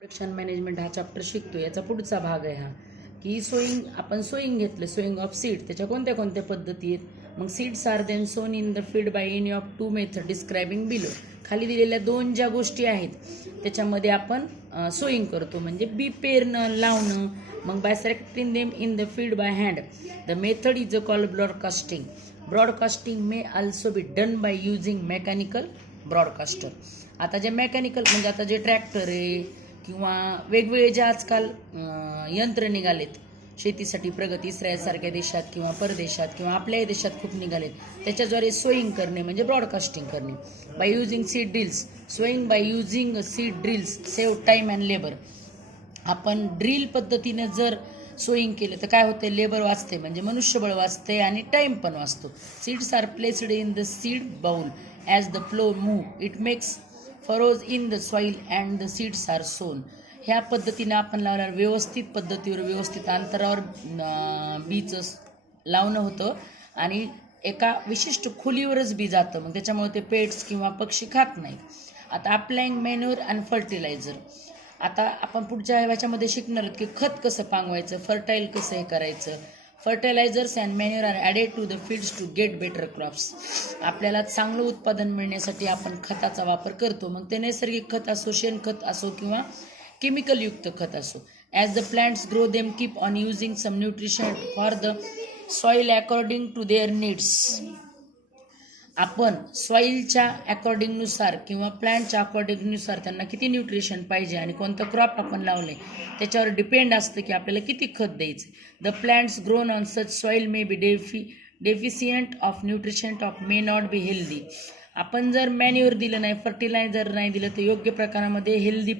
Production management हा chapter शिकतो. याचा पुढचा भाग आहे हा की आपण सोईंग घेतलं, सोईंग ऑफ सीड. त्याच्या कोणत्या कोणत्या पद्धती आहेत. मग seeds are then sown in the field by any of two method describing below. खाली दिलेल्या दोन ज्या गोष्टी आहेत त्याच्यामध्ये आपण सोईंग करतो, म्हणजे बी पेरणं, लावणं. मग bye selecting them in the field by hand. The method is called broadcasting. Broadcasting may also be done by using mechanical broadcaster. आता जे मेकॅनिकल म्हणजे आता जे ट्रॅक्टर आहे किंवा वेगवेगळे जे आजकाल यंत्र निघालेत शेतीसाठी, प्रगती इस्रायलसारख्या देशात किंवा परदेशात किंवा आपल्याही देशात खूप निघालेत, त्याच्याद्वारे सोईंग करणे म्हणजे ब्रॉडकास्टिंग करणे. By using seed drills. Sowing by using seed drills save time and labour. आपण ड्रिल पद्धतीने जर सोईंग केलं तर काय होतं, लेबर वाचते म्हणजे मनुष्यबळ वाचते आणि टाईम पण वाचतो. Seeds are placed in the seed bowl as the flow move. It makes furrows in the soil and the seeds are sown. ह्या पद्धतीनं आपण लावल्यावर व्यवस्थित पद्धतीवर व्यवस्थित अंतरावर बीचं लावणं होतं आणि एका विशिष्ट खोलीवरच बी जातं. मग त्याच्यामुळे ते पेट्स किंवा पक्षी खात नाहीत. आता अप्लाइंग मॅन्युअर अँड फर्टिलायझर. आता आपण पुढच्या ह्याच्यामध्ये शिकणार आहोत की खत कसं पांगवायचं, फर्टाईल कसं हे करायचं. Fertilisers and manure are added to the fields to get better crops. आपल्याला चांगलं उत्पादन मिळण्यासाठी आपण खताचा वापर करतो. मग ते नैसर्गिक खत असो, शेणखत असो किंवा केमिकलयुक्त खत असो. As the plants grow them keep on using some nutrition for the soil according to their needs. आपण सॉईलच्या अकॉर्डिंगनुसार किंवा प्लॅन्टच्या अकॉर्डिंगनुसार त्यांना किती न्यूट्रिशन पाहिजे आणि कोणतं क्रॉप आपण लावले त्याच्यावर डिपेंड असतं की आपल्याला किती खत द्यायचं. The plants grown on such soil may be deficient of nutrition of may not be healthy. आपण जर मॅन्युअर दिलं नाही, फर्टिलायझर नाही दिलं तर योग्य प्रकारामध्ये हेल्दी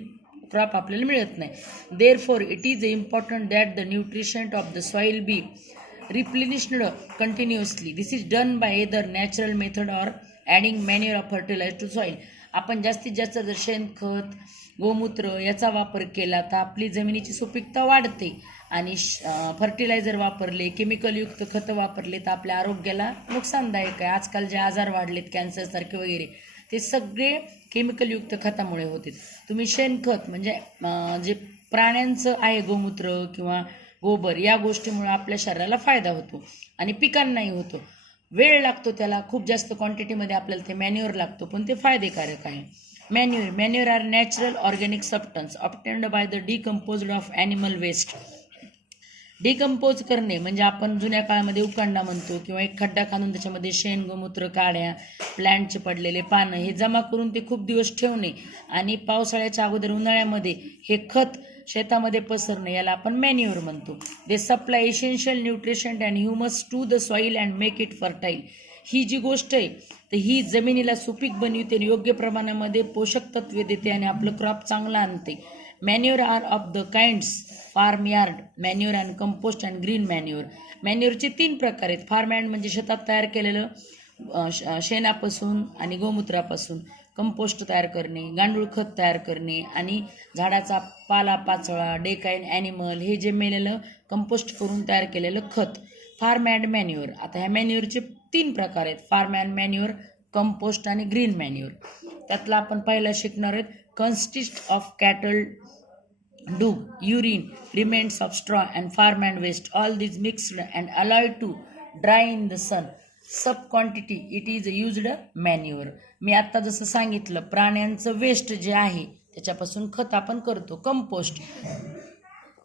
क्रॉप आपल्याला मिळत नाही. Therefore it is important that the nutrition of the soil be replenished continuously. This is done by either natural method or adding manure or fertilizer to soil. आपण जास्तीत जास्त जर शेणखत, गोमूत्र याचा वापर केला तर आपली जमिनीची सुपीकता वाढते आणि फर्टिलायझर वापरले, केमिकलयुक्त खतं वापरले तर आपल्या आरोग्याला नुकसानदायक आहे. आजकाल जे आजार वाढलेत कॅन्सरसारखे वगैरे ते सगळे केमिकलयुक्त खतामुळे होते. तुम्ही शेणखत म्हणजे जे प्राण्यांचं आहे गोमूत्र किंवा गोबर या गोष्टीमुळे आपल्या शरीराला फायदा होतो आणि पिकांनाही होतो. वेळ लागतो त्याला, खूप जास्त क्वांटिटीमध्ये आपल्याला ते मॅन्युअर लागतो पण ते फायदेकारक आहे. Manure are natural organic substance obtained by the decomposed of animal waste. Decompose करणे म्हणजे आपण जुन्या काळामध्ये उकांडा म्हणतो किंवा एक खड्डा खांदून त्याच्यामध्ये शेण, गोमूत्र, काड्या, प्लॅन्टचे पडलेले पानं हे जमा करून ते खूप दिवस ठेवणे आणि पावसाळ्याच्या अगोदर उन्हाळ्यामध्ये हे खत शेतामध्ये पसरणे याला आपण मॅन्युअर म्हणतो. They supply essential nutrition and humus to the soil and make it fertile. ही जी गोष्ट आहे तर ही जमिनीला सुपीक बनविते आणि योग्य प्रमाणामध्ये पोषक तत्वे देते आणि आपलं क्रॉप चांगला आणते. Manure are of the kinds farm yard manure and compost and green manure. मॅन्युअरचे 3 प्रकार आहेत. फार्म यार्ड म्हणजे शेतात तयार केलेलं शेणापासून आणि गोमूत्रापासून कंपोस्ट तयार करणे, गांडूळ खत तयार करणे आणि झाडाचा पाला पाचोळा, डेकाइन ॲनिमल हे जे मेलेलं कंपोस्ट करून तयार केलेलं खत, फार्म अँड मॅन्युअर. आता ह्या मॅन्युअरचे 3 प्रकार आहेत, फार्म अँड मॅन्युअर, कंपोस्ट आणि ग्रीन मॅन्युअर. त्यातला आपण पहिला शिकणार आहेत कन्सिस्ट ऑफ कॅटल डू, urine, remains of straw and farm and waste. All this mixed and allowed to dry in the sun. Sub quantity it is used manure. मी आत्ता जसं सांगितलं प्राण्यांचं वेस्ट जे आहे त्याच्यापासून खत आपण करतो कंपोस्ट.